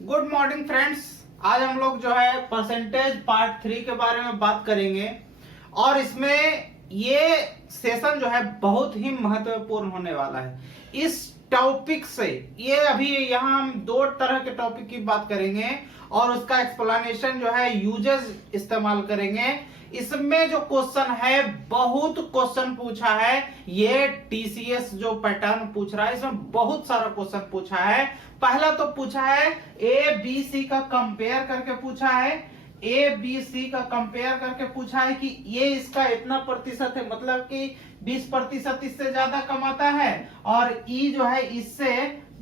Good morning friends. आज हम लोग जो है परसेंटेज पार्ट 3 के बारे में बात करेंगे और इसमें ये सेशन जो है बहुत ही महत्वपूर्ण होने वाला है। इस टॉपिक से ये अभी यहाँ हम दो तरह के टॉपिक की बात करेंगे और उसका एक्सप्लेनेशन जो है यूजेस इस्तेमाल करेंगे। इसमें जो क्वेश्चन है बहुत क्वेश्चन पूछा है, ये टीसीएस जो पैटर्न पूछ रहा है इसमें बहुत सारा क्वेश्चन पूछा है। पहला तो पूछा है ए बी सी का कंपेयर करके पूछा है, ए बी सी का कंपेयर करके पूछा है कि ये इसका इतना प्रतिशत है, मतलब कि 20% इससे ज्यादा कमाता है और ई जो है इससे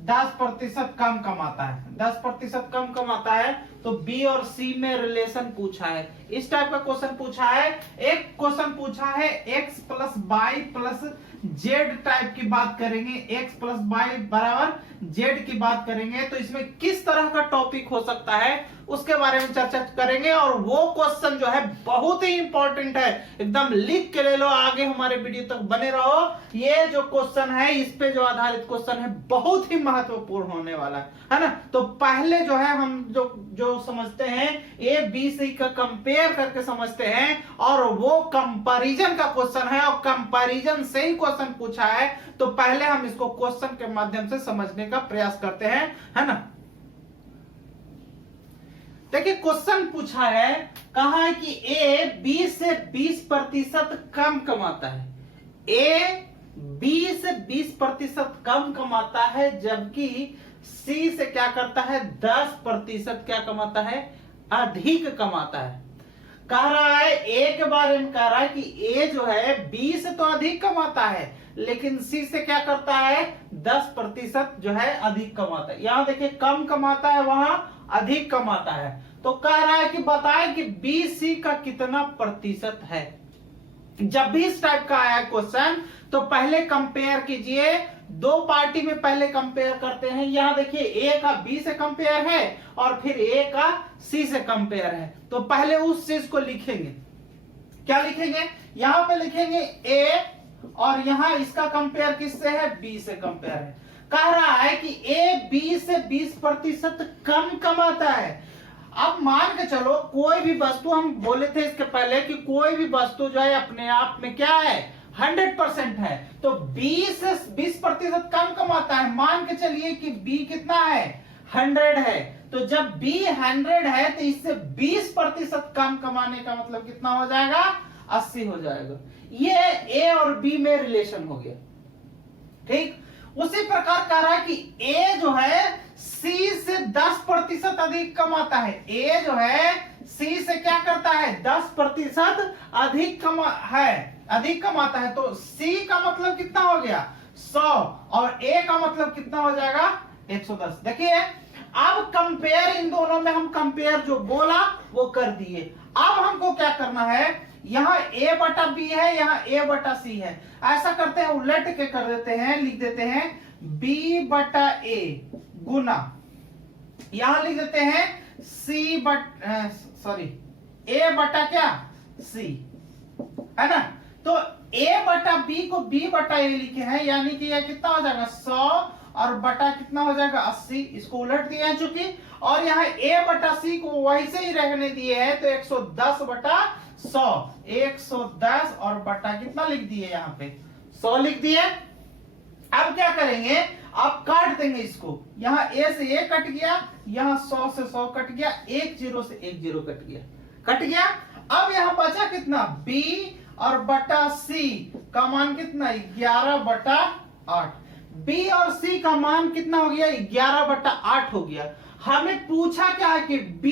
10% कम कमाता है, 10% कम कमाता है। तो बी और सी में रिलेशन पूछा है, इस टाइप का क्वेश्चन पूछा है। एक क्वेश्चन पूछा है X plus Y plus Z type की बात करेंगे, एक्स प्लस वाई बराबर जेड की बात करेंगे। तो इसमें किस तरह का टॉपिक हो सकता है उसके बारे में चर्चा करेंगे और वो क्वेश्चन जो है बहुत ही इंपॉर्टेंट है, एकदम लिख के ले लो, आगे हमारे वीडियो तक बने रहो। ये जो क्वेश्चन है इस पे जो आधारित क्वेश्चन है बहुत ही महत्वपूर्ण होने वाला है ना। तो पहले जो है हम जो समझते हैं ए बी सी का कंपेयर करके समझते हैं और वो कंपैरिजन का क्वेश्चन है और कंपैरिजन से ही क्वेश्चन पूछा है। तो पहले हम इसको क्वेश्चन के माध्यम से समझने का प्रयास करते हैं, है ना। देखिए क्वेश्चन पूछा है, कहा है कि ए बी से 20% कम कमाता है, ए बी से 20% कम कमाता है, जबकि सी से क्या करता है 10% क्या कमाता है, अधिक कमाता है। कह रहा है ए के बारे में, कह रहा है कि ए जो है बी से तो अधिक कमाता है लेकिन सी से क्या करता है 10% जो है अधिक कमाता है। यहां देखिए कम कमाता है, वहां अधिक कमाता है। तो कह रहा है कि बताएं कि बी सी का कितना प्रतिशत है। जब भी इस टाइप का आया क्वेश्चन तो पहले कंपेयर कीजिए, दो पार्टी में पहले कंपेयर करते हैं। यहां देखिए ए का बी से कंपेयर है और फिर ए का सी से कंपेयर है। तो पहले उस चीज को लिखेंगे, क्या लिखेंगे, यहां पे लिखेंगे ए और यहां इसका कंपेयर किससे है, बी से कंपेयर है। कह रहा है कि ए बी से 20% कम कमाता है। अब मान के चलो कोई भी वस्तु, हम बोले थे इसके पहले कि कोई भी वस्तु जो है अपने आप में क्या है 100% है, तो बी से 20% कम कमाता है। मान के चलिए कि बी कितना है 100 है, तो जब बी 100 है तो इससे 20% कम कमाने का मतलब कितना हो जाएगा, 80 हो जाएगा। ये ए और बी में रिलेशन हो गया, ठीक। उसी प्रकार कह रहा है कि ए जो है सी से 10% अधिक कमाता है, ए जो है सी से क्या करता है 10% अधिक अधिक कमाता है। तो सी का मतलब कितना हो गया 100 और ए का मतलब कितना हो जाएगा 110। देखिए अब कंपेयर, इन दोनों में हम कंपेयर जो बोला वो कर दिए। अब हमको क्या करना है, यहां a बटा b है, यहां a बटा c है। ऐसा करते हैं उलट के कर देते हैं, लिख देते हैं b बटा a गुना, यहां लिख देते हैं c a बटा क्या c, है ना। तो a बटा b को b बटा a लिखे हैं, यानी कि यह कितना हो जाएगा 100 और बटा कितना हो जाएगा 80। इसको उलट दिया है चूंकि, और यहाँ a बटा c को वैसे ही रहने दिए हैं तो 110 बटा 100, 110 और बटा कितना लिख दिए, यहाँ पे 100 लिख दिए। अब क्या करेंगे, अब काट देंगे इसको, यहाँ a से a कट गया, यहाँ 100 से 100 कट गया, 1 0 से 1 0 कट गया। अब यहाँ बचा कितना b और बटा c का मान कितना 11 बटा 8, b और c का मान कितना हो गया 11 बटा 8 हो गया। हमें पूछा क्या है कि b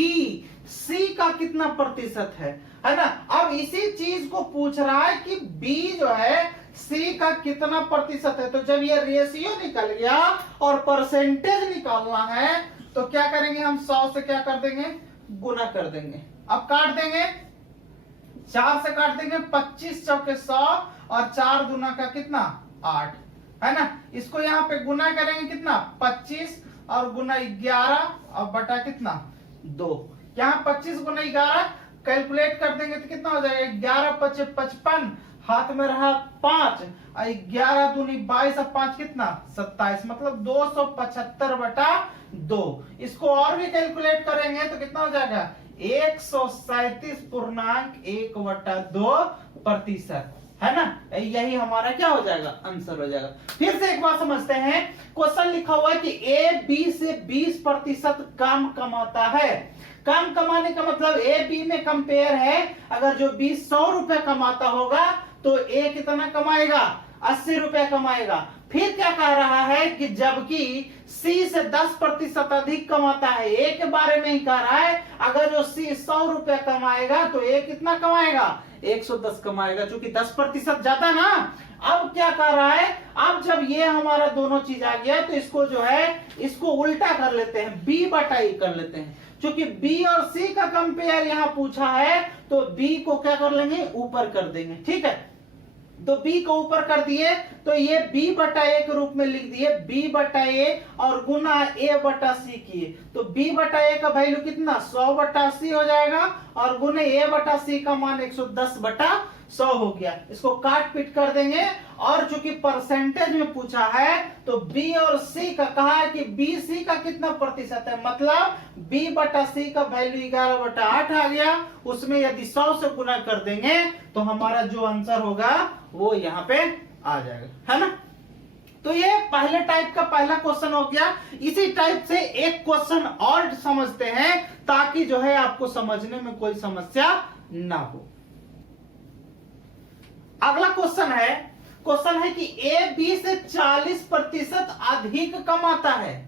c का कितना प्रतिशत है ना। अब इसी चीज को पूछ रहा है कि b जो है c का कितना प्रतिशत है। तो जब ये रेशियो निकल गया और परसेंटेज निकालना है तो क्या करेंगे हम 100 से क्या कर देंगे गुना कर देंगे। अब काट देंगे, 4 से काट देंगे, 25 चौके 100 और 4 दूना का कितना 8, है ना। इसको यहाँ पे गुना करेंगे कितना 25 और गुना 11 और बटा कितना 2। यहाँ 25 गुना 11 कैलकुलेट कर देंगे तो कितना हो जाएगा 11 × 5 = 55, हाथ में रहा 5, 11 दूनी 22 और 5 कितना 27, मतलब 275/2। इसको और भी कैलकुलेट करेंगे तो कितना हो जाएगा 137.1/2%, है ना। यही हमारा क्या हो जाएगा आंसर हो जाएगा। फिर से एक बार समझते हैं, क्वेश्चन लिखा हुआ है कि ए बी से 20% कम कमाता है। कम कमाने का मतलब ए बी में कंपेयर है, अगर जो 100 रुपए कमाता होगा तो ए कितना कमाएगा 80 रुपए कमाएगा। फिर क्या कह रहा है कि जबकि सी से 10% अधिक कमाता है, ए के बारे में ही कह रहा है, अगर जो सी 100 रुपया कमाएगा तो ए कितना कमाएगा 110 कमाएगा, क्योंकि 10% ज्यादा ना। अब क्या कर रहा है, अब जब ये हमारा दोनों चीज आ गया तो इसको जो है इसको उल्टा कर लेते हैं, बी बटा ई कर लेते हैं। क्योंकि बी और सी का कंपेयर यहां पूछा है तो बी को क्या कर लेंगे ऊपर कर देंगे, ठीक है। तो b को ऊपर कर दिए तो ये b बटा ए के रूप में लिख दिए, b बटा ए और गुना a बटा c किए, तो b बटा ए का वैल्यू कितना 100/80 हो जाएगा और गुने a बटा c का मान 110/100 हो गया। इसको काट पीट कर देंगे और चूंकि परसेंटेज में पूछा है तो b और c का कहा है कि b c का कितना प्रतिशत है, मतलब b बटा c का वैल्यू 11/8 आ गया। उसमें यदि 100 से गुना कर देंगे तो हमारा जो आंसर होगा वो यहाँ पे आ जाएगा, है ना। तो ये पहले टाइप का पहला क्वेश्चन हो गया। इसी टाइप से एक क्वेश्चन और समझते हैं ताकि जो है आपको समझने में कोई समस्या ना हो। अगला क्वेश्चन है कि ए बी से 40% अधिक कमाता है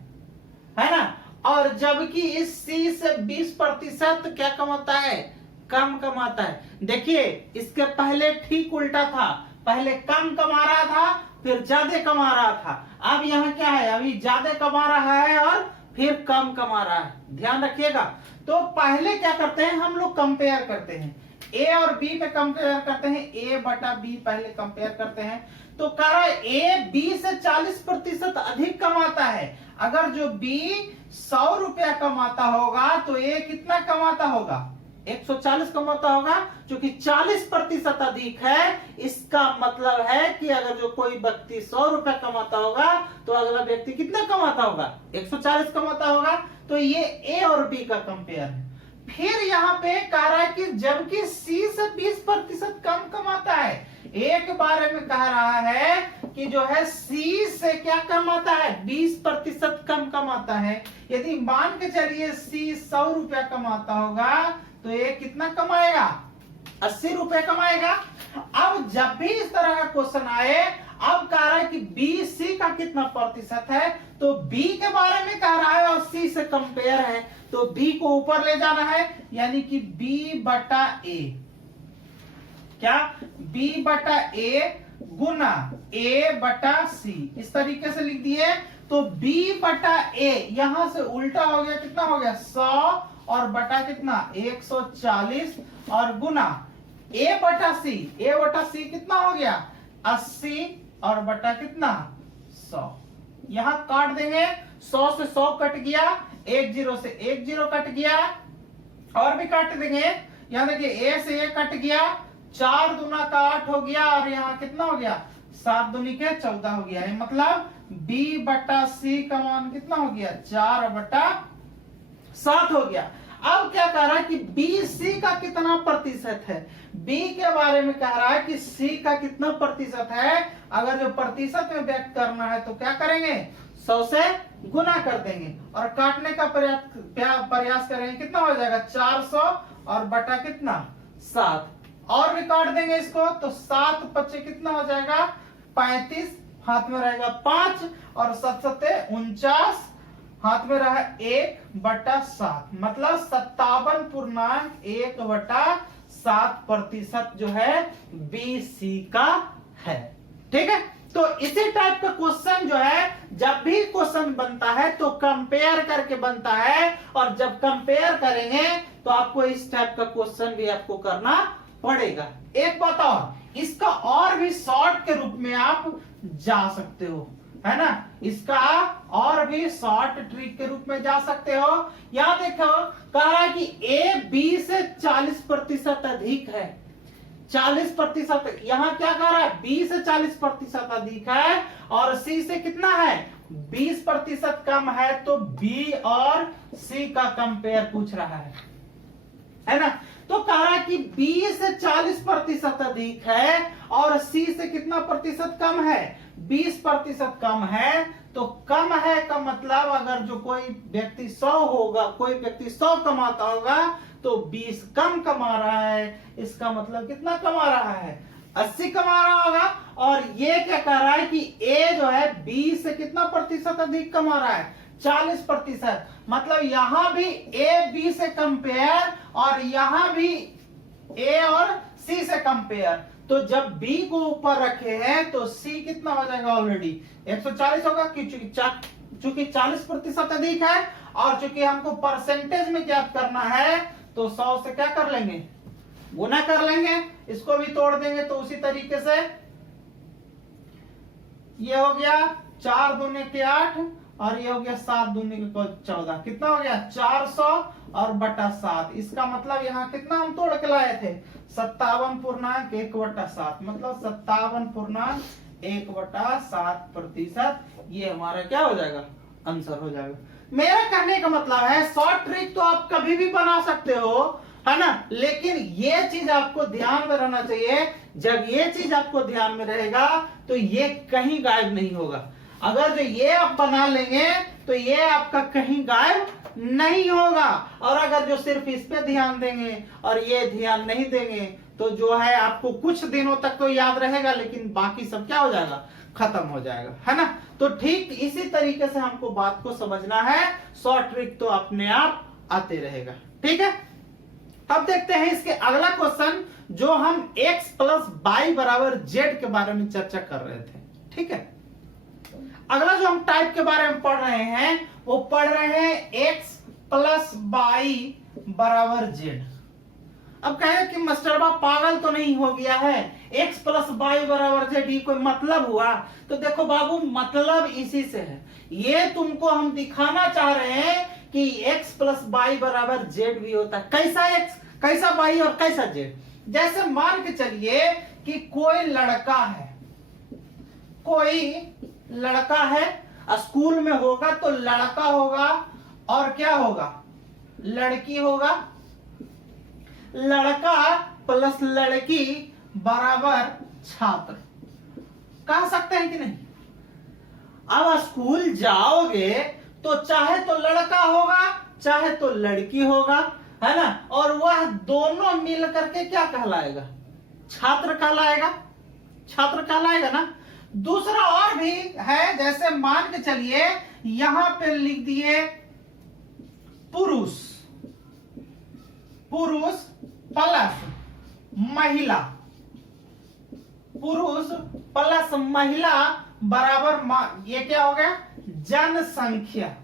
ना, और जबकि इस सी से 20% क्या कमाता है कम कमाता है। देखिए इसके पहले ठीक उल्टा था, पहले कम कमा रहा था फिर ज्यादा कमा रहा था, अब यहाँ क्या है अभी ज्यादा कमा रहा है और फिर कम कमा रहा है, ध्यान रखिएगा। तो पहले क्या करते हैं हम लोग कंपेयर करते हैं, ए और बी में कंपेयर करते हैं, ए बटा बी पहले कंपेयर करते हैं। तो कह रहा है ए बी से 40% अधिक कमाता है, अगर जो बी 100 रुपया कमाता होगा तो ए कितना कमाता होगा 140 कमाता होगा, क्योंकि 40% अधिक है। इसका मतलब है कि अगर जो कोई व्यक्ति 100 रुपया कमाता होगा तो अगला व्यक्ति कितना कमाता होगा 140 कमाता होगा। तो ये ए और बी का कंपेयर है। फिर यहाँ पे कह रहा है कि जबकि सी से 20% कम कमाता है, ए के बारे में कह रहा है कि जो है सी से क्या कमाता है 20% कम कमाता है। यदि मान के चलिए सी 100 रुपया कमाता होगा तो ये कितना कमाएगा 80 रुपए कमाएगा। अब जब भी इस तरह का क्वेश्चन आए, अब कह रहा है कि बी सी का कितना प्रतिशत है, तो बी के बारे में कह रहा है और सी से कंपेयर है तो बी को ऊपर ले जाना है, यानी कि बी बटा ए, क्या बी बटा ए गुना ए बटा सी, इस तरीके से लिख दिए। तो बी बटा ए यहां से उल्टा हो गया, कितना हो गया 100 और बटा कितना 140 और गुना ए बटा सी कितना हो गया 80 और बटा कितना 100। यहां काट देंगे, 100 से 100 कट गया, 10 से 10 कट गया, और भी काट देंगे। यहां देखिए ए से ए कट गया, 4 दूना का 8 हो गया और यहाँ कितना हो गया 7 दूनी के 14 हो गया। मतलब b बटा सी का मान कितना हो गया 4/7 हो गया। अब क्या कह रहा है कि बी सी का कितना प्रतिशत है, बी के बारे में कह रहा है कि सी का कितना प्रतिशत है। अगर जो प्रतिशत में व्यक्त करना है तो क्या करेंगे 100 से गुना कर देंगे और काटने का प्रयास करेंगे, कितना हो जाएगा 400 और बटा कितना 7, और भी काट देंगे इसको तो 7 पच्चे कितना हो जाएगा 35, हाथ में रहेगा 5 और 7 सत्ते 49, हाथ में रहा 1/7, मतलब 57.1/7% जो है बी सी का है। ठीक है, तो इसी टाइप का क्वेश्चन जो है जब भी क्वेश्चन बनता है तो कंपेयर करके बनता है, और जब कंपेयर करेंगे तो आपको इस टाइप का क्वेश्चन भी आपको करना पड़ेगा। एक बात और, इसका और भी शॉर्ट के रूप में आप जा सकते हो, है ना, इसका और भी शॉर्ट ट्रिक के रूप में जा सकते हो। यहां देखो कह रहा है कि ए बी से 40% अधिक है, 40%। यहाँ क्या कह रहा है, बी से 40% अधिक है और सी से कितना है, 20% कम है। तो बी और सी का कंपेयर पूछ रहा है ना। तो कह रहा है कि बी से 40% अधिक है और सी से कितना प्रतिशत कम है, 20% कम है। तो कम है का मतलब अगर जो कोई व्यक्ति 100 होगा, कोई व्यक्ति 100 कमाता होगा तो 20 कम कमा रहा है, इसका मतलब कितना कमा रहा है, 80 कमा रहा होगा। और ये क्या कह रहा है कि ए जो है 20 से कितना प्रतिशत अधिक कमा रहा है, 40%। मतलब यहां भी ए बी से कंपेयर और यहां भी ए और सी से कंपेयर। तो जब बी को ऊपर रखे हैं तो सी कितना हो जाएगा, ऑलरेडी 140 होगा, चूंकि 40% अधिक है और चूंकि हमको परसेंटेज में ज्ञात करना है तो 100 से क्या कर लेंगे, गुना कर लेंगे। इसको भी तोड़ देंगे तो उसी तरीके से ये हो गया 4 दूने के 8 और ये हो गया 7 दूने के 14। कितना हो गया, 400 और बटा 7। इसका मतलब यहाँ कितना हम तोड़ के लाए थे, 57.1/7, मतलब 57.1/7%। ये हमारा क्या हो जाएगा, आंसर हो जाएगा। मेरा कहने का मतलब है शॉर्ट ट्रिक तो आप कभी भी बना सकते हो, है ना, लेकिन ये चीज आपको ध्यान में रहना चाहिए। जब ये चीज आपको ध्यान में रहेगा तो ये कहीं गायब नहीं होगा। अगर जो ये आप बना लेंगे तो ये आपका कहीं गायब नहीं होगा। और अगर जो सिर्फ इस पे ध्यान देंगे और ये ध्यान नहीं देंगे तो जो है आपको कुछ दिनों तक तो याद रहेगा, लेकिन बाकी सब क्या हो जाएगा, खत्म हो जाएगा, है ना। तो ठीक इसी तरीके से हमको बात को समझना है। शॉर्ट ट्रिक तो अपने आप आते रहेगा, ठीक है। अब देखते हैं इसके अगला क्वेश्चन, जो हम x + y = z के बारे में चर्चा कर रहे थे, ठीक है। अगला जो हम टाइप के बारे में पढ़ रहे हैं वो पढ़ रहे हैं x + y = z। अब कहे कि मास्टरबा पागल तो नहीं हो गया है, x + y = z ये कोई मतलब हुआ? तो देखो बाबू, मतलब इसी से है। ये तुमको हम दिखाना चाह रहे हैं कि x + y = z भी होता है। कैसा x, कैसा y और कैसा z? जैसे मान के चलिए कि कोई लड़का है, स्कूल में होगा तो लड़का होगा और क्या होगा, लड़की होगा। लड़का + लड़की बराबर छात्र, कह सकते हैं कि नहीं। अब स्कूल जाओगे तो चाहे तो लड़का होगा चाहे तो लड़की होगा, है ना, और वह दोनों मिल करके क्या कहलाएगा, छात्र कहलाएगा, छात्र कहलाएगा ना। दूसरा और भी है, जैसे मान के चलिए यहां पे लिख दिए पुरुष प्लस महिला, पुरुष प्लस महिला बराबर ये क्या हो गया, जनसंख्या।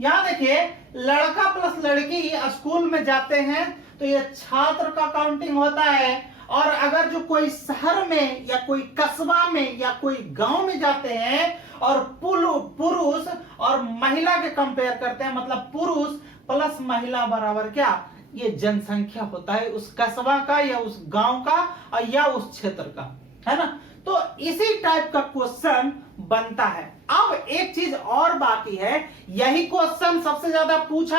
यहां देखिए, लड़का प्लस लड़की स्कूल में जाते हैं तो ये छात्र का काउंटिंग होता है। और अगर जो कोई शहर में या कोई कस्बा में या कोई गांव में जाते हैं और पुरुष और महिला के कंपेयर करते हैं, मतलब पुरुष प्लस महिला बराबर क्या, ये जनसंख्या होता है उस कस्बा का या उस गांव का या उस क्षेत्र का, है ना। तो इसी टाइप का क्वेश्चन बनता है। अब एक चीज और बाकी है, यही क्वेश्चन सबसे ज्यादा पूछा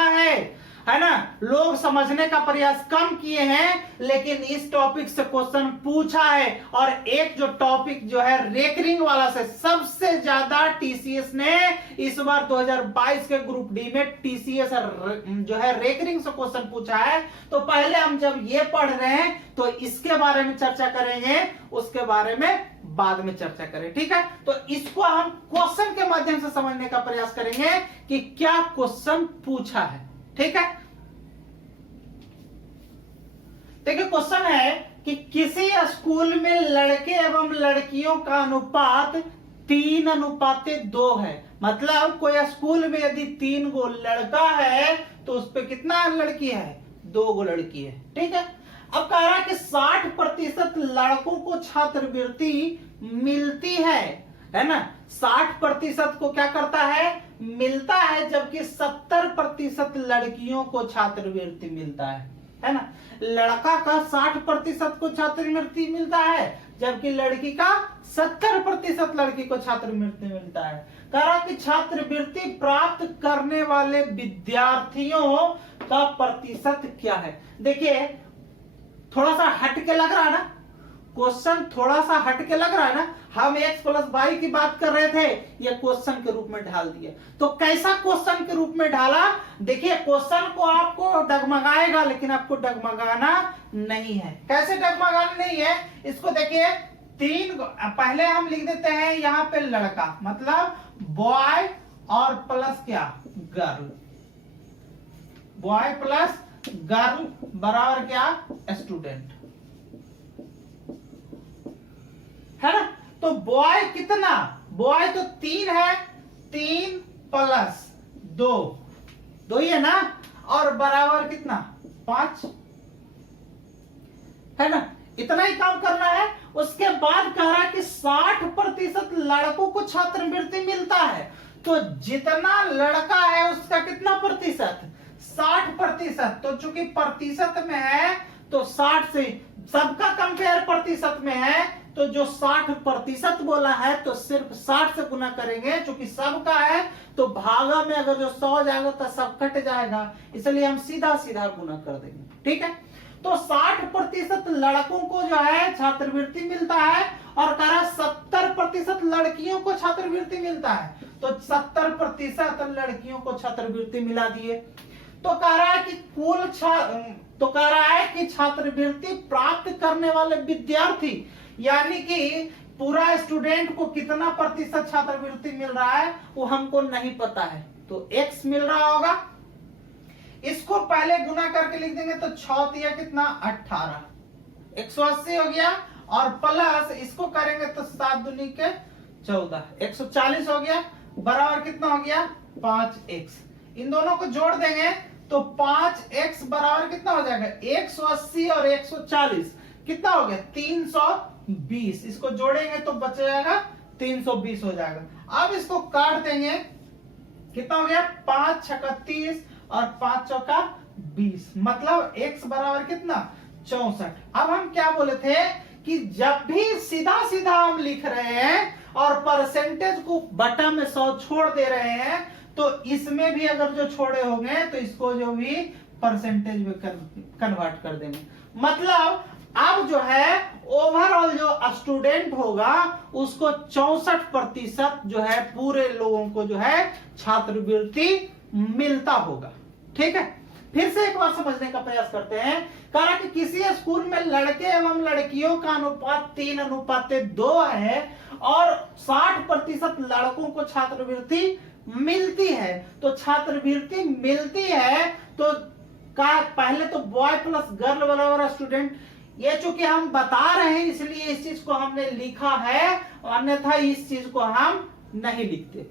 है ना। लोग समझने का प्रयास कम किए हैं, लेकिन इस टॉपिक से क्वेश्चन पूछा है। और एक जो टॉपिक जो है रेकरिंग वाला से सबसे ज्यादा टीसीएस ने इस बार 2022 के ग्रुप डी में टीसीएस जो है रेकरिंग से क्वेश्चन पूछा है। तो पहले हम जब ये पढ़ रहे हैं तो इसके बारे में चर्चा करेंगे, उसके बारे में बाद में चर्चा करें, ठीक है। तो इसको हम क्वेश्चन के माध्यम से समझने का प्रयास करेंगे कि क्या क्वेश्चन पूछा है, ठीक है। देखिए क्वेश्चन है कि किसी स्कूल में लड़के एवं लड़कियों का अनुपात 3:2 है। मतलब कोई स्कूल में यदि 3 गो लड़का है तो उस पे कितना लड़की है, 2 गो लड़की है, ठीक है। अब कह रहा है कि 60% लड़कों को छात्रवृत्ति मिलती है ना। 60% को क्या करता है, मिलता है, जबकि 70% लड़कियों को छात्रवृत्ति मिलता है। है ना। लड़का का 60% को छात्रवृत्ति मिलता है, जबकि लड़की का 70% लड़की को छात्रवृत्ति मिलता है। कहा कि छात्रवृत्ति प्राप्त करने वाले विद्यार्थियों का प्रतिशत क्या है। देखिए थोड़ा सा हट के लग रहा है ना क्वेश्चन, थोड़ा सा हट के लग रहा है ना। हम x प्लस वाई की बात कर रहे थे, ये क्वेश्चन के रूप में ढाल दिया। तो कैसा क्वेश्चन के रूप में ढाला, देखिए क्वेश्चन को आपको डगमगाएगा, लेकिन आपको डगमगाना नहीं है। कैसे डगमगाना नहीं है, इसको देखिए तीन, पहले हम लिख देते हैं यहाँ पे लड़का, मतलब बॉय और प्लस क्या गर्ल, बॉय प्लस गर्ल बराबर क्या स्टूडेंट, है ना। तो बॉय कितना, बॉय तो 3 है, 3 प्लस 2, 2 ही है ना, और बराबर कितना 5, है ना। इतना ही काम करना है। उसके बाद कह रहा है कि 60% लड़कों को छात्रवृत्ति मिलता है, तो जितना लड़का है उसका कितना प्रतिशत, 60%। तो चूंकि प्रतिशत में है तो 60 से सबका कंपेयर प्रतिशत में है, तो जो 60% बोला है तो सिर्फ 60 से गुना करेंगे, क्योंकि सबका है तो भागा में अगर जो 100 जाएगा तो सब कट जाएगा, इसलिए हम सीधा सीधा गुना कर देंगे। ठीक है, तो 60% लड़कों को जो है छात्रवृत्ति मिलता है, और कह रहा 70% लड़कियों को छात्रवृत्ति मिलता है, तो 70% लड़कियों को छात्रवृत्ति मिला दिए। तो कह रहा है कि कह रहा है कि छात्रवृत्ति प्राप्त करने वाले विद्यार्थी, यानी कि पूरा स्टूडेंट को कितना प्रतिशत छात्रवृत्ति मिल रहा है वो हमको नहीं पता है, तो x मिल रहा होगा। इसको पहले गुना करके लिख देंगे, तो 6 दिया कितना 18, 180 हो गया, और प्लस इसको करेंगे तो 7 दूनी के 14, 140 हो गया, बराबर कितना हो गया 5x। इन दोनों को जोड़ देंगे तो 5x बराबर कितना हो जाएगा 180 और 140 कितना हो गया 320। इसको जोड़ेंगे तो बच जाएगा 320 हो जाएगा। अब इसको काट देंगे, कितना हो गया 5 छक्का 30 और 5 चौका 20, मतलब x बराबर कितना 64। अब हम क्या बोले थे कि जब भी सीधा सीधा हम लिख रहे हैं और परसेंटेज को बटा में 100 छोड़ दे रहे हैं, तो इसमें भी अगर जो छोड़े होंगे तो इसको जो भी परसेंटेज में कन्वर्ट कर देंगे। मतलब अब जो है ओवरऑल जो स्टूडेंट होगा उसको 64% जो है पूरे लोगों को जो है छात्रवृत्ति मिलता होगा। ठीक है, फिर से एक बार समझने का प्रयास करते हैं। कहा कि किसी स्कूल में लड़के एवं लड़कियों का अनुपात 3:2 है और 60% लड़कों को छात्रवृत्ति मिलती है। तो छात्रवृत्ति मिलती है तो का पहले तो बॉय प्लस गर्ल बराबर स्टूडेंट, ये चूंकि हम बता रहे हैं इसलिए इस चीज को हमने लिखा है, अन्यथा इस चीज को हम नहीं लिखते।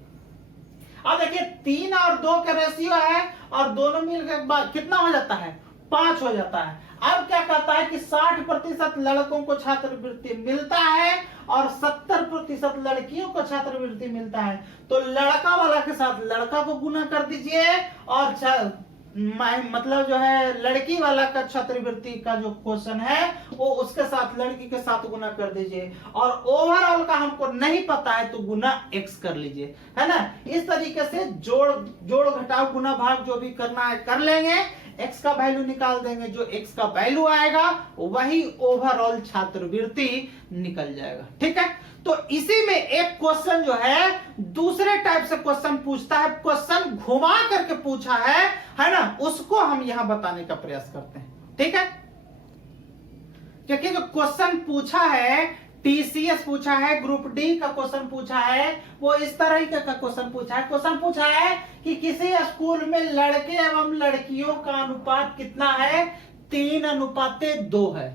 अब देखिए 3 और 2 का रेशियो है और दोनों मिलकर बाद कितना हो जाता है 5 हो जाता है। अब क्या कहता है कि 60% लड़कों को छात्रवृत्ति मिलता है और 70% लड़कियों को छात्रवृत्ति मिलता है। तो लड़का वाला के साथ लड़का को गुना कर दीजिए और मतलब जो है लड़की वाला का छात्रवृत्ति का जो क्वेश्चन है वो उसके साथ लड़की के साथ गुना कर दीजिए, और ओवरऑल का हमको नहीं पता है तो गुना x कर लीजिए, है ना। इस तरीके से जोड़ घटाव गुना भाग जो भी करना है कर लेंगे, x का वैल्यू निकाल देंगे, जो x का वैल्यू आएगा वही ओवरऑल छात्रवृत्ति निकल जाएगा। ठीक है, तो इसी में एक क्वेश्चन जो है दूसरे टाइप से क्वेश्चन पूछता है, क्वेश्चन घुमा करके पूछा है ना, उसको हम यहां बताने का प्रयास करते हैं। ठीक है, क्योंकि जो क्वेश्चन पूछा है टीसीएस पूछा है, ग्रुप डी का क्वेश्चन पूछा है, वो इस तरह का क्वेश्चन पूछा है। क्वेश्चन पूछा है कि किसी स्कूल में लड़के एवं लड़कियों का अनुपात कितना है 3:2 है,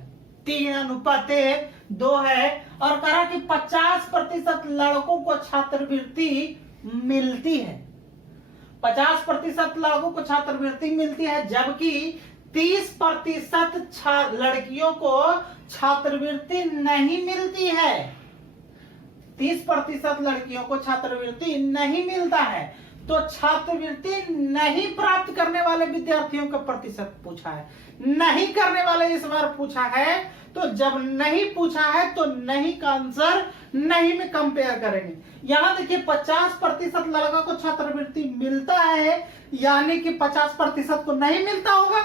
3:2 है, और कहा कि 50% लड़कों को छात्रवृत्ति मिलती है, 50% लड़कों को छात्रवृत्ति मिलती है, जबकि 30% लड़कियों को छात्रवृत्ति नहीं मिलती है, 30% लड़कियों को छात्रवृत्ति नहीं मिलता है। तो छात्रवृत्ति नहीं प्राप्त करने वाले विद्यार्थियों का प्रतिशत पूछा है, नहीं करने वाले इस बार पूछा है। तो जब नहीं पूछा है तो नहीं का आंसर नहीं में कंपेयर करेंगे। यहां देखिए 50% लड़का को छात्रवृत्ति मिलता है, यानी कि 50% को नहीं मिलता होगा।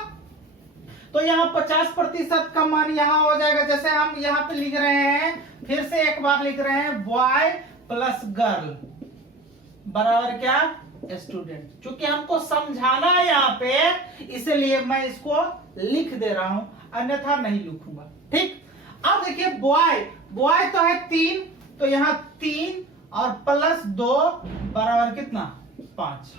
तो यहाँ 50% का मान यहाँ हो जाएगा, जैसे हम यहाँ पे लिख रहे हैं, फिर से एक बार लिख रहे हैं, बॉय प्लस गर्ल बराबर क्या, स्टूडेंट। चूंकि हमको समझाना है यहाँ पे, इसलिए मैं इसको लिख दे रहा हूं, अन्यथा नहीं लिखूंगा। ठीक, अब देखिए बॉय, बॉय तो है 3, तो यहाँ 3 और प्लस 2 बराबर कितना, 5।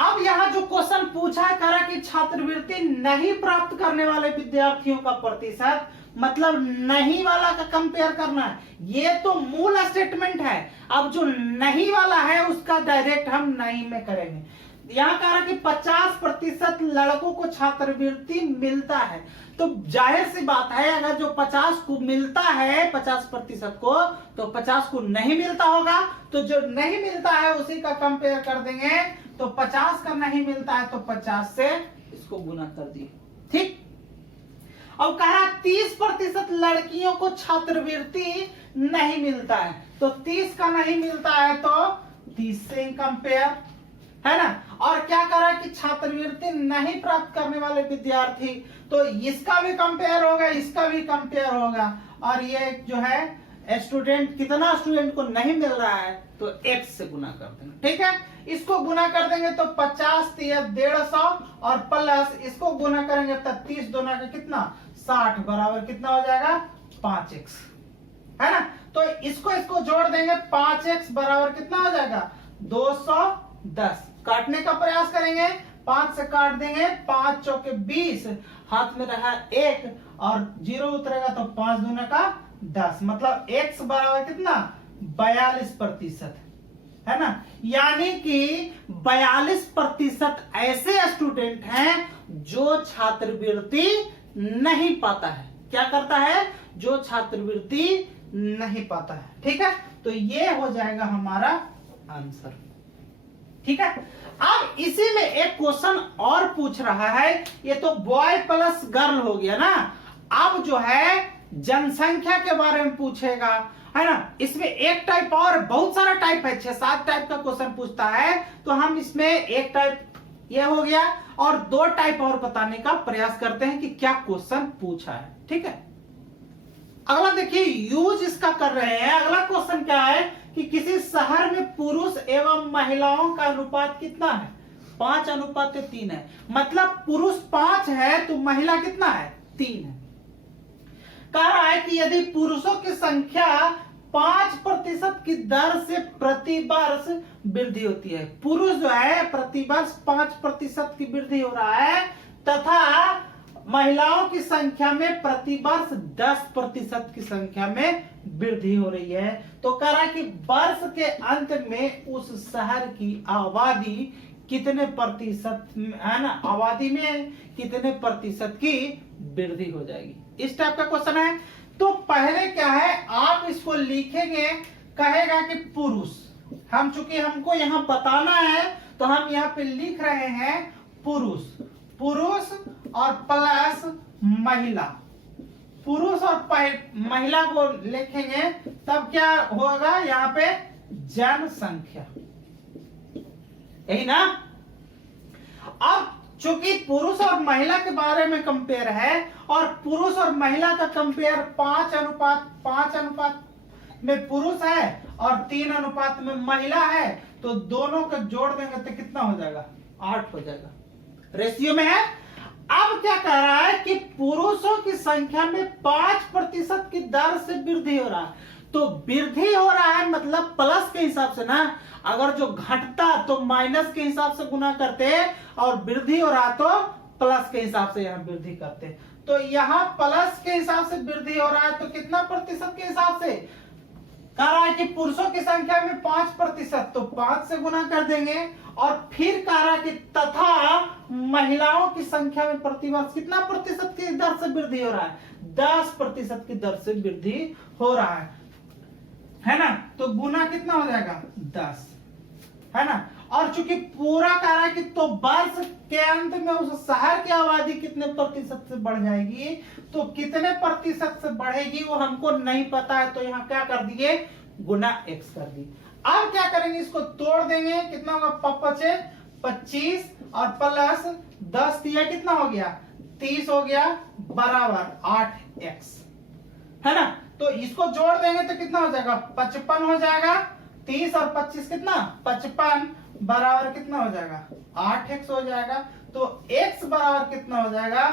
अब यहाँ जो क्वेश्चन पूछा है, करा कि छात्रवृत्ति नहीं प्राप्त करने वाले विद्यार्थियों का प्रतिशत, मतलब नहीं वाला का कंपेयर करना है। ये तो मूल स्टेटमेंट है, अब जो नहीं वाला है उसका डायरेक्ट हम नहीं में करेंगे। यहाँ कह रहा कि 50% लड़कों को छात्रवृत्ति मिलता है, तो जाहिर सी बात है अगर जो 50 को मिलता है 50% को, तो 50 को नहीं मिलता होगा। तो जो नहीं मिलता है उसी का कंपेयर कर देंगे। तो 50 का नहीं मिलता है तो 50 से इसको गुना कर दिए। ठीक, अब कह रहा 30% लड़कियों को छात्रवृत्ति नहीं मिलता है, तो 30 का नहीं मिलता है तो 30 से कंपेयर, है ना। और क्या कह रहा है कि छात्रवृत्ति नहीं प्राप्त करने वाले विद्यार्थी, तो इसका भी कंपेयर होगा, इसका भी कंपेयर होगा। और ये जो है स्टूडेंट, कितना स्टूडेंट को नहीं मिल रहा है तो x से गुना कर देंगे। ठीक है, इसको गुना कर देंगे तो 50 3 150 और प्लस इसको गुना करेंगे तो 30 दोनों का कितना, 60 बराबर कितना हो जाएगा, 5x, है ना। तो इसको जोड़ देंगे, 5x बराबर कितना हो जाएगा, 210। काटने का प्रयास करेंगे, 5 से काट देंगे, 5 चौके 20, हाथ में रहा 1 और 0 उतरेगा तो 5 दूना का 10, मतलब x बराबर कितना, 42%, है ना। यानी कि 42% ऐसे स्टूडेंट हैं जो छात्रवृत्ति नहीं पाता है। क्या करता है, जो छात्रवृत्ति नहीं पाता है। ठीक है, तो ये हो जाएगा हमारा आंसर। ठीक है, अब इसी में एक क्वेश्चन और पूछ रहा है, ये तो बॉय प्लस गर्ल हो गया ना। अब जो है जनसंख्या के बारे में पूछेगा, है ना। इसमें एक टाइप और, बहुत सारा टाइप है, 6-7 टाइप का क्वेश्चन पूछता है। तो हम इसमें एक टाइप ये हो गया और 2 टाइप और बताने का प्रयास करते हैं कि क्या क्वेश्चन पूछा है। ठीक है, अगला देखिए यूज इसका कर रहे हैं। अगला क्वेश्चन क्या है कि किसी शहर में पुरुष एवं महिलाओं का अनुपात कितना है, 5:3 है। मतलब पुरुष 5 है तो महिला कितना है, 3 है। कह रहा है कि यदि पुरुषों की संख्या 5% की दर से प्रति वर्ष वृद्धि होती है, पुरुष जो है प्रति वर्ष 5% की वृद्धि हो रहा है, तथा महिलाओं की संख्या में प्रति वर्ष 10% की संख्या में वृद्धि हो रही है, तो कह रहा है कि वर्ष के अंत में उस शहर की आबादी कितने प्रतिशत, है ना, आबादी में कितने प्रतिशत की वृद्धि हो जाएगी। इस टाइप का क्वेश्चन है। तो पहले क्या है, आप इसको लिखेंगे, कहेगा कि पुरुष, हम चूंकि हमको यहाँ बताना है तो हम यहाँ पे लिख रहे हैं पुरुष, पुरुष और प्लस महिला, पुरुष और महिला को लिखेंगे, तब क्या होगा यहाँ पे, जनसंख्या, यही ना। अब चूंकि पुरुष और महिला के बारे में कंपेयर है और पुरुष और महिला का कंपेयर 5:5 में पुरुष है और 3 में महिला है, तो दोनों को जोड़ देंगे तो कितना हो जाएगा, 8 हो जाएगा, रेशियो में है। अब क्या कह रहा है कि पुरुषों की संख्या में 5% की दर से वृद्धि हो रहा है, तो वृद्धि हो रहा है मतलब प्लस के हिसाब से ना, अगर जो घटता तो माइनस के हिसाब से गुना करते और वृद्धि हो रहा तो प्लस के हिसाब से यहाँ वृद्धि करते। तो यहाँ प्लस के हिसाब से वृद्धि हो रहा है, तो कितना प्रतिशत के हिसाब से, कह रहा है कि पुरुषों की संख्या में 5%, तो 5 से गुना कर देंगे। और फिर कह रहा है कि तथा महिलाओं की संख्या में प्रतिवर्ष कितना प्रतिशत की दर से वृद्धि हो रहा है, 10% की दर से वृद्धि हो रहा है ना। तो गुना कितना हो जाएगा, 10। है ना। और चूंकि पूरा कह रहा है कि तो वर्ष के अंत में उस शहर की आबादी कितने प्रतिशत से बढ़ जाएगी, तो कितने प्रतिशत से बढ़ेगी वो हमको नहीं पता है, तो यहाँ क्या कर दिए, गुना x कर दिए। अब क्या करेंगे, इसको तोड़ देंगे, कितना होगा, 25 और प्लस 10 दिया, कितना हो गया, 30 हो गया, बराबर 8x, है ना। तो इसको जोड़ देंगे तो कितना हो जाएगा, 55 हो जाएगा, 30 और 25 कितना, 55, बराबर कितना हो जाएगा, 8x हो जाएगा। तो x बराबर कितना हो जाएगा,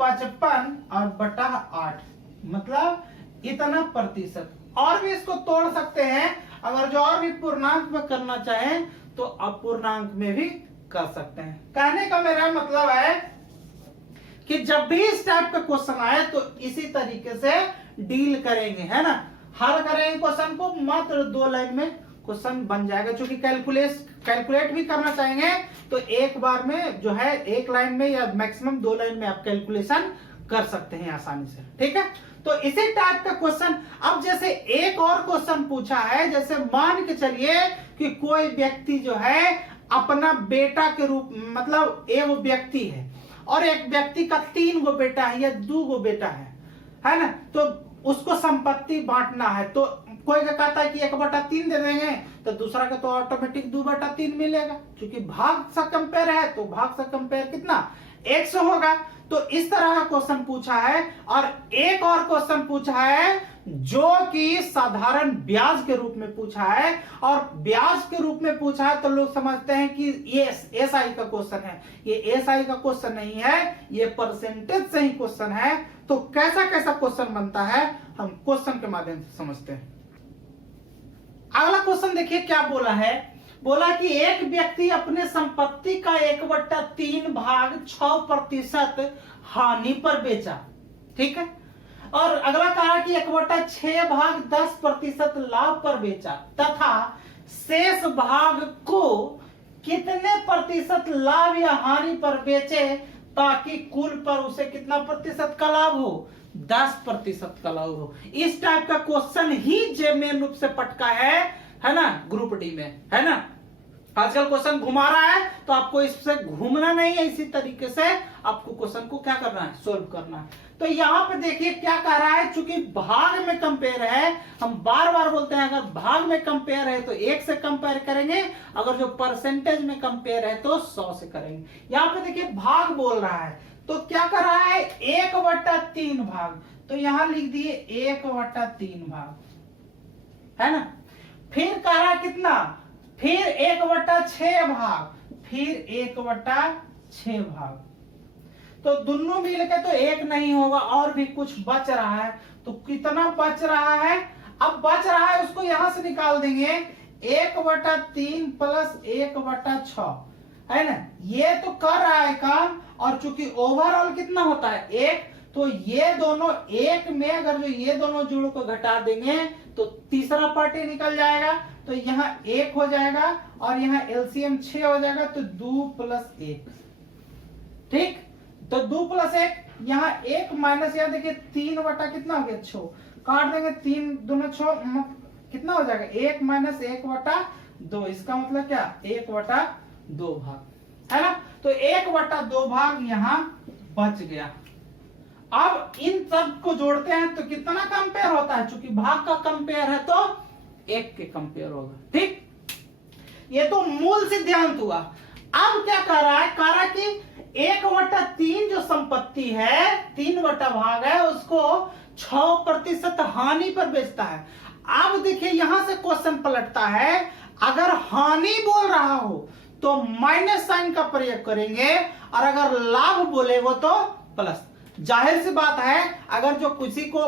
55 और बटा 8, मतलब इतना प्रतिशत। और भी इसको तोड़ सकते हैं, अगर जो और भी पूर्णांक में करना चाहें तो अपूर्णांक में भी कर सकते हैं। कहने का मेरा मतलब है कि जब भी इस टाइप का क्वेश्चन आए तो इसी तरीके से डील करेंगे, है ना। हल करेंगे क्वेश्चन को, मात्र 2 लाइन में क्वेश्चन बन जाएगा। क्योंकि कैलकुलेट भी करना चाहेंगे तो एक बार में जो है 1 लाइन में या मैक्सिमम 2 लाइन में आप कैलकुलेशन कर सकते हैं आसानी से, ठीक है। तो इसी टाइप का क्वेश्चन, अब जैसे एक और क्वेश्चन पूछा है, जैसे मान के चलिए कि कोई व्यक्ति जो है अपना बेटा के रूप, मतलब एक व्यक्ति है और एक व्यक्ति का 3 गो बेटा है या 2 गो बेटा है ना। तो उसको संपत्ति बांटना है, तो कोई का कहता है कि 1/3 दे देंगे, तो दूसरा का तो ऑटोमेटिक 2/3 मिलेगा, क्योंकि भाग से कंपेयर है, तो भाग से कंपेयर कितना, 1 होगा। तो इस तरह का क्वेश्चन पूछा है। और एक और क्वेश्चन पूछा है जो कि साधारण ब्याज के रूप में पूछा है, और ब्याज के रूप में पूछा है तो लोग समझते हैं कि ये एसआई का क्वेश्चन है। ये एसआई का क्वेश्चन नहीं है, ये परसेंटेज से ही क्वेश्चन है। तो कैसा कैसा क्वेश्चन बनता है हम क्वेश्चन के माध्यम से समझते हैं। अगला क्वेश्चन देखिए क्या बोला है, बोला कि एक व्यक्ति अपने संपत्ति का 1/3 भाग 6% हानि पर बेचा, ठीक है। और अगला कहा कि 1/6 भाग 10% लाभ पर बेचा, तथा शेष भाग को कितने प्रतिशत लाभ या हानि पर बेचे ताकि कुल पर उसे कितना प्रतिशत का लाभ हो, 10% का लाभ हो। इस टाइप का क्वेश्चन ही जे मेन रूप से पटका है ना, ग्रुप डी में, है ना। आजकल क्वेश्चन घुमा रहा है तो आपको इससे घूमना नहीं है, इसी तरीके से आपको क्वेश्चन को क्या करना है, सोल्व करना है। तो यहाँ पे देखिए क्या कह रहा है, चूंकि भाग में कंपेयर है, हम बार बार बोलते हैं अगर भाग में कंपेयर है तो 1 से कंपेयर करेंगे, अगर जो परसेंटेज में कंपेयर है तो 100 से करेंगे। यहाँ पे देखिए भाग बोल रहा है तो क्या कर रहा है, 1/3 भाग, तो यहां लिख दिए 1/3 भाग, है ना। फिर कह रहा है कितना, फिर 1/6 भाग, फिर 1/6 भाग, तो दोनों मिलकर तो 1 नहीं होगा, और भी कुछ बच रहा है। तो कितना बच रहा है, अब बच रहा है उसको यहां से निकाल देंगे, 1/3 प्लस 1/6, है ना। ये तो कर रहा है काम, और चूंकि ओवरऑल कितना होता है 1, तो ये दोनों 1 में अगर जो ये दोनों जोड़ को घटा देंगे तो तीसरा पार्ट निकल जाएगा, तो यहाँ 1 हो जाएगा और यहाँ एलसीएम 6 हो जाएगा, तो 2 + 1, ठीक। तो 2 + 1, यहाँ 1 माइनस, यहाँ देखिए 3 बटा कितना हो गया, 6, काट देंगे 3 दूना 6, कितना हो जाएगा, 1 - 1/2, इसका मतलब क्या, 1/2 भाग, है ना। तो 1/2 भाग यहाँ बच गया। अब इन सब को जोड़ते हैं तो कितना कंपेयर होता है, चूंकि भाग का कंपेयर है तो 1 के कंपेयर होगा, ठीक। ये तो मूल सिद्धांत हुआ। अब क्या कर रहा है, कह रहा है कि 1/3 जो संपत्ति है, 3 बटा भाग है, उसको 6% हानि पर बेचता है। अब देखिए यहां से क्वेश्चन पलटता है, अगर हानि बोल रहा हो तो माइनस साइन का प्रयोग करेंगे, और अगर लाभ बोलेगा तो प्लस। जाहिर सी बात है, अगर जो किसी को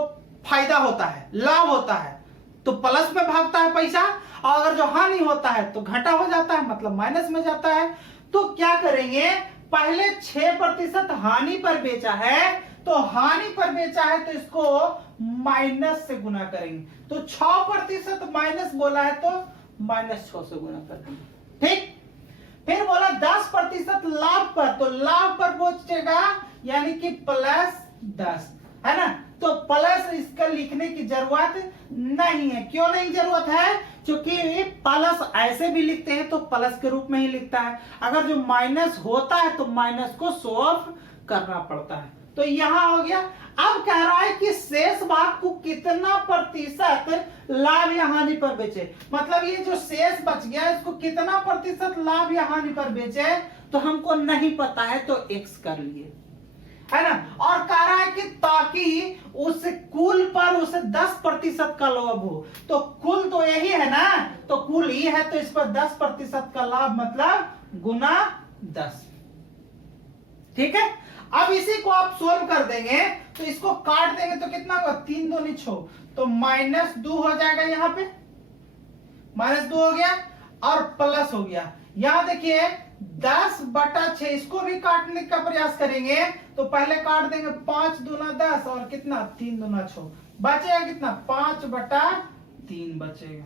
फायदा होता है, लाभ होता है, तो प्लस में भागता है पैसा, और अगर जो हानि होता है तो घटा हो जाता है, मतलब माइनस में जाता है। तो क्या करेंगे, पहले 6% हानि पर बेचा है, तो हानि पर बेचा है तो इसको माइनस से गुना करेंगे, तो 6% माइनस बोला है तो -6 से गुना कर देंगे, ठीक। फिर बोला 10% लाभ पर, तो लाभ पर पहुंचेगा यानी कि +10, है ना। तो प्लस इसका लिखने की जरूरत नहीं है। क्यों नहीं जरूरत है, क्योंकि प्लस ऐसे भी लिखते हैं तो प्लस के रूप में ही लिखता है, अगर जो माइनस होता है तो माइनस को शो ऑफ करना पड़ता है। तो यहां हो गया। अब कह रहा है कि शेष भाग को कितना प्रतिशत लाभ या हानि पर बेचे, मतलब ये जो शेष बच गया इसको कितना प्रतिशत लाभ या हानि पर बेचे, तो हमको नहीं पता है तो x कर लिए, है ना। और कह रहा है कि ताकि उस कुल पर उसे 10% का लाभ हो, तो कुल तो यही है ना, तो कुल ही है तो इस पर 10% का लाभ मतलब गुना 10। ठीक है। अब इसी को आप सोल्व कर देंगे तो इसको काट देंगे तो कितना होगा, 3 दूनी 6, तो -2 हो जाएगा, यहाँ पे -2 हो गया और प्लस हो गया। यहां देखिए 10/6, इसको भी काटने का प्रयास करेंगे तो पहले काट देंगे 5 दूना 10 और कितना 3 दूना 6, बचेगा कितना 5/3 बचेगा।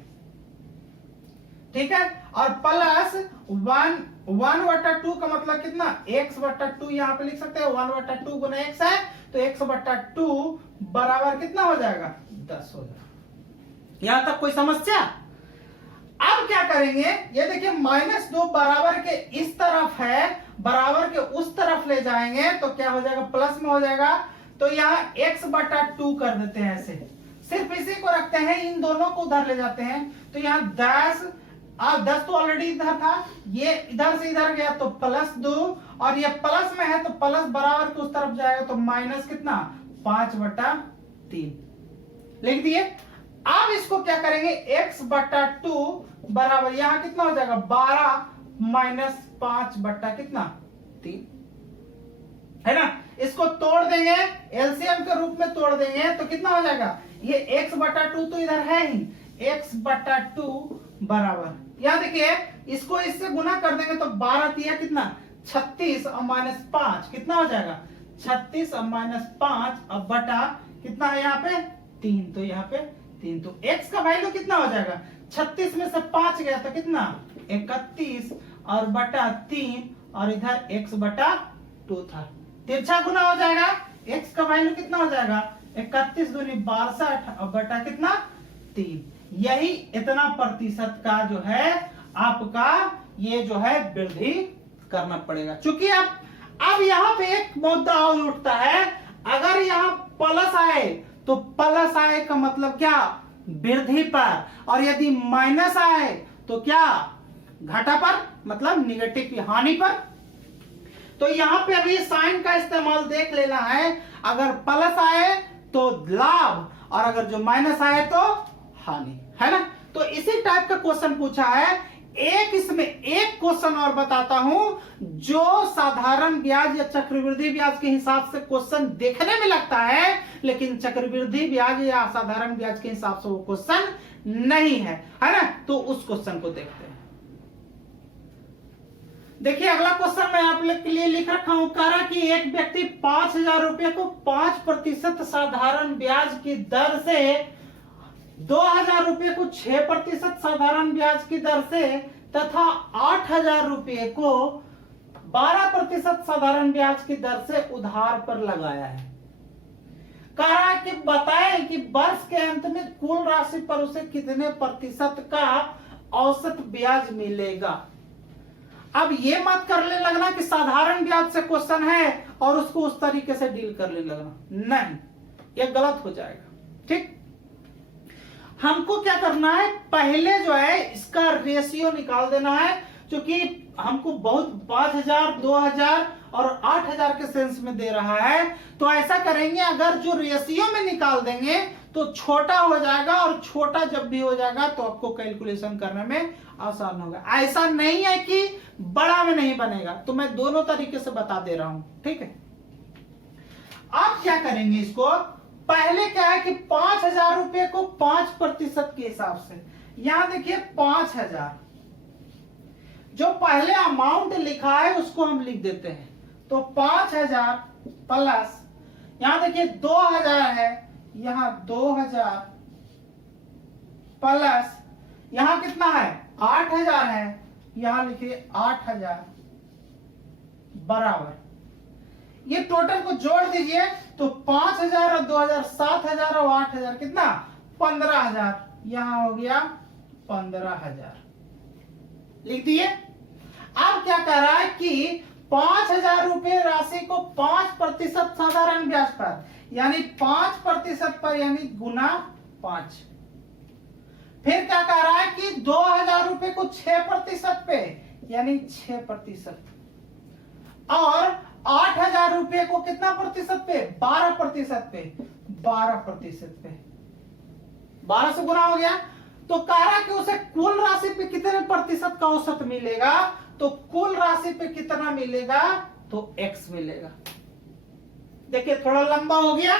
ठीक है। और प्लस 1/2 का मतलब कितना x/2, यहां पे लिख सकते हैं 1/2 गुना x है तो x/2 बराबर कितना हो जाएगा 10 हो जाएगा। यहां तक कोई समस्या? अब क्या करेंगे, ये देखिए -2 बराबर के इस तरफ है, बराबर के उस तरफ ले जाएंगे तो क्या हो जाएगा, प्लस में हो जाएगा। तो यहाँ x/2 कर देते हैं, ऐसे सिर्फ इसी को रखते हैं, इन दोनों को उधर ले जाते हैं। तो यहाँ 10 तो ऑलरेडी इधर था, ये इधर से इधर गया तो +2 और ये प्लस में है तो प्लस बराबर के उस तरफ जाएगा तो माइनस कितना 5/3 लिख दिए। अब इसको क्या करेंगे, x/2 बराबर यहां कितना हो जाएगा 12 माइनस 5/3 है ना। इसको तोड़ देंगे, एलसीएम के रूप में तोड़ देंगे तो कितना हो जाएगा, ये x/2 तो इधर है ही, x/2 बराबर यहां देखिए इसको इससे गुना कर देंगे तो 12 दिया कितना 36 और -5 कितना हो जाएगा 36 और -5 अब बटा कितना है यहाँ पे 3, तो यहाँ पे 3, तो x का वैल्यू कितना हो जाएगा 36 में से 5 गया तो कितना 31 और बटा 3 और इधर x/2 था, तिरछा गुना हो जाएगा, x का वैल्यू कितना हो जाएगा 31 दूनी 62 और बटा कितना 3। यही इतना प्रतिशत का जो है आपका ये जो है वृद्धि करना पड़ेगा। चूंकि अब यहाँ पे एक मुद्दा और उठता है, अगर यहाँ प्लस आए तो प्लस आए का मतलब क्या वृद्धि पर, और यदि माइनस आए तो क्या घटा पर, मतलब निगेटिव हानि पर। तो यहाँ पे अभी साइन का इस्तेमाल देख लेना है, अगर प्लस आए तो लाभ और अगर जो माइनस आए तो हानि, है ना। तो इसी टाइप का क्वेश्चन पूछा है। इसमें एक क्वेश्चन और बताता हूं जो साधारण ब्याज या चक्रवृद्धि ब्याज के हिसाब से क्वेश्चन देखने में लगता है, लेकिन चक्रवृद्धि ब्याज या साधारण ब्याज के हिसाब से वो क्वेश्चन नहीं है ना। तो उस क्वेश्चन को देखते हैं। देखिए अगला क्वेश्चन मैं आप लोग के लिए लिख रखा हूं, कह रहा कि एक व्यक्ति 5,000 रुपए को 5% साधारण ब्याज की दर से, 2,000 रुपए को 6% साधारण ब्याज की दर से तथा 8,000 रुपए को 12% साधारण ब्याज की दर से उधार पर लगाया है। कह रहा है कि बताएं कि वर्ष के अंत में कुल राशि पर उसे कितने प्रतिशत का औसत ब्याज मिलेगा। अब ये मत करने लगना कि साधारण ब्याज से क्वेश्चन है और उसको उस तरीके से डील करने लगना, नहीं, ये गलत हो जाएगा। ठीक, हमको क्या करना है, पहले जो है इसका रेशियो निकाल देना है, क्योंकि हमको बहुत 5,000, 2,000 और 8,000 के सेंस में दे रहा है। तो ऐसा करेंगे, अगर जो रेशियो में निकाल देंगे तो छोटा हो जाएगा, और छोटा जब भी हो जाएगा तो आपको कैलकुलेशन करने में आसान होगा। ऐसा नहीं है कि बड़ा में नहीं बनेगा, तो मैं दोनों तरीके से बता दे रहा हूं। ठीक है, आप क्या करेंगे, इसको पहले क्या है कि 5,000 रुपए को 5% के हिसाब से, यहां देखिए 5,000 जो पहले अमाउंट लिखा है उसको हम लिख देते हैं। तो 5,000 प्लस यहां देखिए 2,000 है, यहां 2,000 प्लस यहां कितना है 8,000 है, यहां लिखिए 8,000 बराबर, ये टोटल को जोड़ दीजिए तो 5,000 और 2,000 7,000 और 8,000 कितना 15,000, यहां हो गया 15,000 लिख दिए। अब क्या कह रहा है कि 5,000 रुपए राशि को 5% साधारण ब्याज पर, यानी 5% पर, यानी गुना 5। फिर क्या कह रहा है कि 2,000 रुपए को 6% पे, यानी 6%, और 8,000 रुपए को कितना प्रतिशत पे, 12% पे, 12% पे, 12 से गुना हो गया। तो कह रहा है कि उसे कुल राशि पे कितने प्रतिशत का औसत मिलेगा, तो कुल राशि पे कितना मिलेगा, तो x मिलेगा। देखिए थोड़ा लंबा हो गया,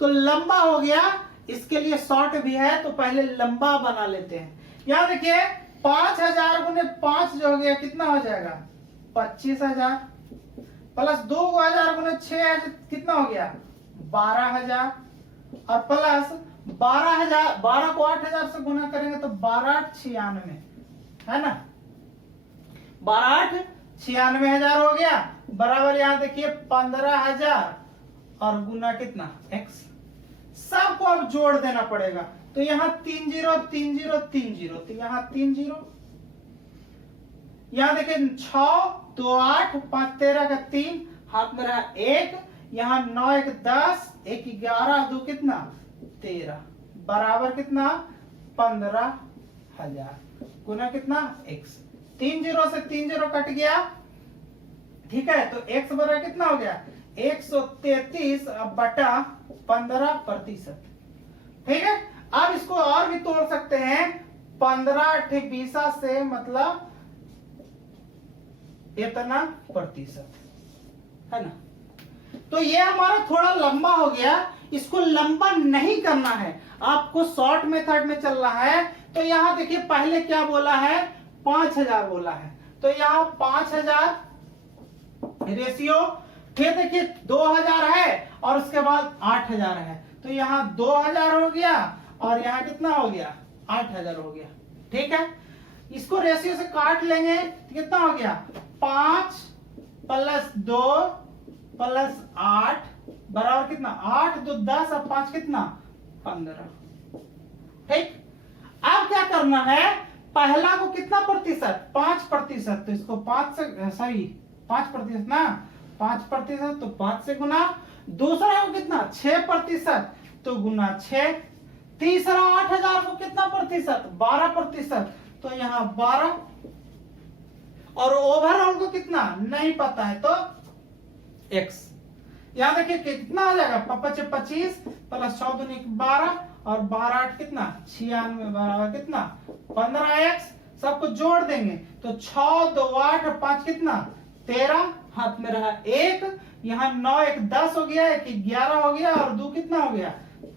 तो लंबा हो गया, इसके लिए शॉर्ट भी है, तो पहले लंबा बना लेते हैं। यहां देखिए 5,000 गुने 5 जो हो गया कितना हो जाएगा, 25,000, प्लस 2,000 गुने 6 कितना हो गया, 12,000, और प्लस 12,000, 12 को 8,000 से गुना करेंगे तो 12,896 है ना, 12,96,000 हो गया, बराबर यहां देखिए 15,000 और गुना कितना, x। सबको अब जोड़ देना पड़ेगा, तो यहाँ 3 0 3 0 3 0, तो यहाँ 3 0, यहाँ देखिए 6 2 8 5 13 का 3, हाथ में रहा 1, यहाँ 9 1 10 1 11 2 कितना 13, बराबर कितना 15,000, गुना कितना x। 3 0 से 3 0 कट गया, ठीक है, तो x बराबर कितना हो गया, 133 बटा 15%। ठीक है, अब इसको और भी तोड़ सकते हैं, 15 × 20 से मतलब इतना प्रतिशत, है ना। तो ये हमारा थोड़ा लंबा हो गया, इसको लंबा नहीं करना है, आपको शॉर्ट मेथड में चलना है। तो यहां देखिए पहले क्या बोला है, 5,000 बोला है, तो यहां 5,000 रेशियो, फिर देखिए 2,000 है और उसके बाद 8,000 है, तो यहाँ 2,000 हो गया और यहाँ कितना हो गया, 8,000 हो गया। ठीक है, इसको रेशियो से काट लेंगे तो कितना हो गया, 5 + 2 + 8 बराबर कितना, 8 2 10 और 5 कितना 15। ठीक, अब क्या करना है, पहला को कितना प्रतिशत, 5%, तो इसको 5 से सॉरी 5% ना, 5%, तो 5 से गुना, दूसरा को कितना 6%, तो गुना 6, तीसरा 8,000 को कितना प्रतिशत, 12%, तो यहाँ 12, और ओवरऑल को कितना नहीं पता है तो x। यहां देखिए कितना हो जाएगा, 5 25 प्लस 6 दूनी 12 और 12 8 कितना 96 बराबर कितना 15x। सबको जोड़ देंगे तो 6 2 8 और 5 कितना 13, हाथ में रहा 1, यहाँ 9 1 10 हो गया, 1 11 हो गया और 2 कितना हो गया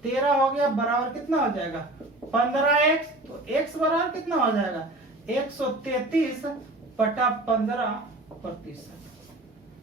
13 हो गया, बराबर कितना हो जाएगा 15x। तो x बराबर कितना हो जाएगा 133 बटा 15%,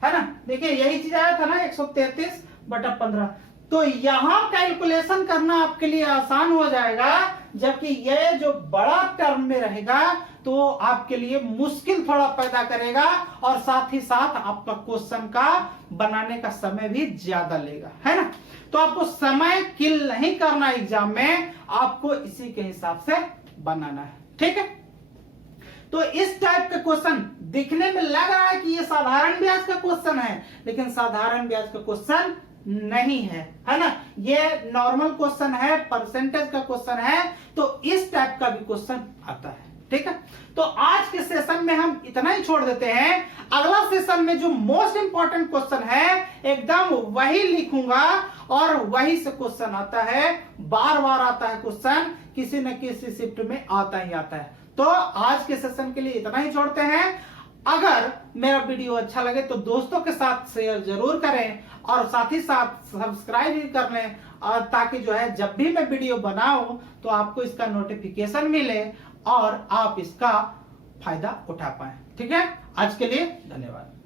है ना। देखिए यही चीज आया था ना 133 बटा 15। तो यहां कैलकुलेशन करना आपके लिए आसान हो जाएगा, जबकि ये जो बड़ा टर्म में रहेगा तो आपके लिए मुश्किल थोड़ा पैदा करेगा, और साथ ही साथ आपका क्वेश्चन का बनाने का समय भी ज्यादा लेगा, है ना। तो आपको समय किल नहीं करना एग्जाम में, आपको इसी के हिसाब से बनाना है, ठीक है। तो इस टाइप का क्वेश्चन दिखने में लग रहा है कि ये साधारण ब्याज का क्वेश्चन है, लेकिन साधारण ब्याज का क्वेश्चन नहीं है, है ना। ये नॉर्मल क्वेश्चन है, परसेंटेज का क्वेश्चन है, तो इस टाइप का भी क्वेश्चन आता है, ठीक है। तो आज के सेशन में हम इतना ही छोड़ देते हैं। अगला सेशन में जो मोस्ट इंपॉर्टेंट क्वेश्चन है एकदम वही लिखूंगा, और वही से क्वेश्चन आता है, बार बार आता है क्वेश्चन, किसी न किसी शिफ्ट में आता ही आता है। तो आज के सेशन के लिए इतना ही छोड़ते हैं। अगर मेरा वीडियो अच्छा लगे तो दोस्तों के साथ शेयर जरूर करें, और साथ ही साथ सब्सक्राइब भी कर लें, और ताकि जो है जब भी मैं वीडियो बनाऊं तो आपको इसका नोटिफिकेशन मिले और आप इसका फायदा उठा पाएं। ठीक है, आज के लिए धन्यवाद।